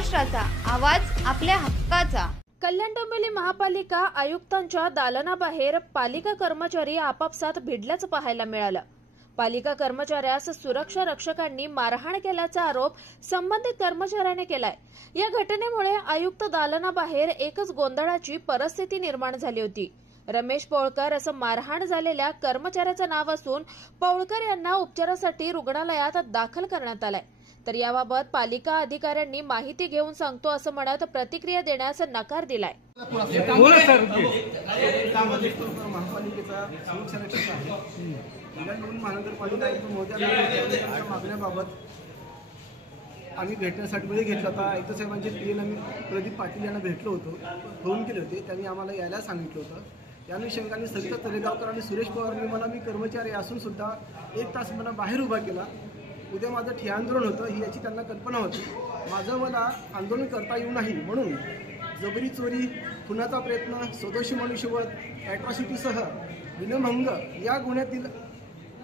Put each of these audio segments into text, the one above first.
महाराष्ट्राचा आवाज आपल्या हक्काचा। कल्याण डोंबिवली महापालिका आयुक्तांच्या दालनाबाहेर पालिका कर्मचारी आपापसात भिडल्याचं पाहायला मिळालं। पालिका कर्मचाऱ्यास सुरक्षा रक्षकांनी मारहाण केल्याचा आरोप संबंधित कर्मचाऱ्याने केलाय। या घटनेमुळे आयुक्त दालनाबाहेर एकच गोंधळाची परिस्थिती निर्माण झाली होती। रमेश पौळकर असं मारहाण झालेल्या कर्मचाऱ्याचं नाव असून पौळकर यांना उपचारासाठी रुग्णालयात दाखल करण्यात आलंय। तर याबाबत पालिका अधिकाऱ्यांनी माहिती घेऊन सांगतो असं म्हणत प्रतिक्रिया देण्यास नकार दिलाय। महापालिकेचा सुरक्षा रक्षक आहे। महानगरपालिका आयुक्त महोदयांच्या मागण्याबाबत आम्ही भेटण्यासाठी मध्ये घेतला होता। आयुक्त साहेबांचे पीएन आम्ही प्रदीप पाटील यांना भेटलो होतो, फोन केले होते, त्यांनी आम्हाला यायला सांगितलं होतं। या अनुषंगाने सरिता तळेगावकर आणि सुरेश पवार मला मी कर्मचारी असून सुद्धा 1 तास मला बाहेर उभा केला। उद्या माझं ठिय्या आंदोलन होतं ही याची त्यांना कल्पना होती। मला आंदोलन करता येऊ नाही म्हणून जबरी चोरी, खुनाचा प्रयत्न, स्वदेशी मनुष्यवध, ॲट्रॉसिटीसह विनमंग या गुन्ह्यातील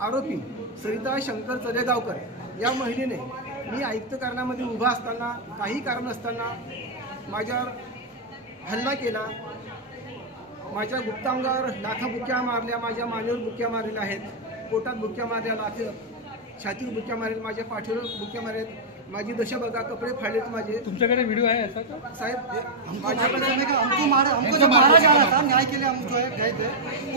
आरोपी सरिता शंकर तळेगावकर या महिलेने मी आयुक्त कारणामध्ये उभा असताना काही कारण नसताना माझ्यावर हल्ला केला। माझ्या गुप्तांगावर लाखा बुक्या मारल्या, माझ्या मानेवर बुक्या मारलेल्या आहेत, पोटात बुक्या मारल्या, छातीवर बुक्या मारेल, माझ्या पाठीवर बुक्या मारेल, माझी दशा बघा, कपडे फाडलेत माझे। तुमच्याकडे व्हिडिओ आहे ऐसा का साहेब? माझ्याकडे हमको जब मारा जा रहा था न्याय के लिए हम जो है गए थे,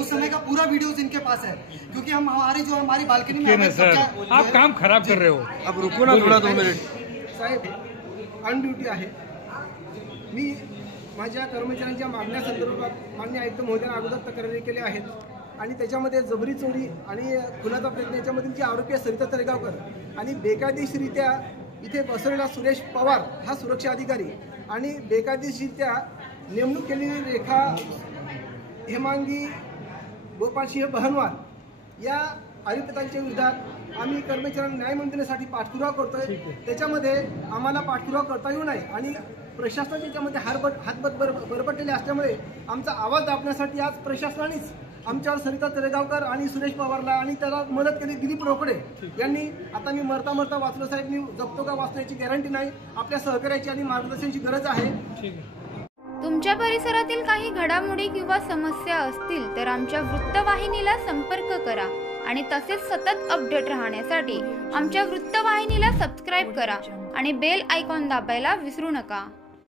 उस समय का पूरा वीडियो इनके पास है, क्योंकि हम हमारी जो हमारी बालकनी में सर आप काम खराब कर रहे हो। अब रुको ना थोड़ा 2 मिनट। साहेब ऑन ड्युटी आहे मी। माझ्या कर्मचाऱ्यांच्या मागण्या संदर्भात मान्य आयुक्त महोदयांना अगोदर तक्रारी केल्या आहेत आणि त्याच्यामध्ये जबरी चोरी आणि खुनाचा प्रयत्न याच्यामधील जे आरोपी आहे सरिता तळेगावकर आणि बेकायदेशीररित्या इथे बसवलेला सुरेश पवार हा सुरक्षा अधिकारी आणि बेकायदेशीररित्या नेमणूक केलेली रेखा हेमांगी गोपाळसिंह बहनवाल या आयुक्तांच्या विरोधात आम्ही कर्मचाऱ्यांना न्याय मिळवण्यासाठी पाठपुरावा करतोय। त्याच्यामध्ये आम्हाला पाठपुरावा करता येऊ नये आणि प्रशासनाच्या याच्यामध्ये हातबत बरपटलेले असल्यामुळे आमचा आवाज दाबण्यासाठी आज प्रशासनानेच आमच्यावर सरिता तळेगावकर आणि सुरेश पवारला आणि त्याला मदत केली दिलीप रोकडे यांनी। आता मी मरता वाचलो साहेब, मी जगतो का वाचतो याची गॅरंटी नाही। आपल्या सहकार्याची आणि मार्गदर्शनाची गरज आहे। तुमच्या परिसरातील काही घडामोडी किंवा समस्या असतील तर आमच्या वृत्तवाहिनीला संपर्क करा आणि तसेच सतत अपडेट राहण्यासाठी आमच्या वृत्तवाहिनीला सबस्क्राईब करा आणि बेल आयकॉन दाबायला विसरू नका।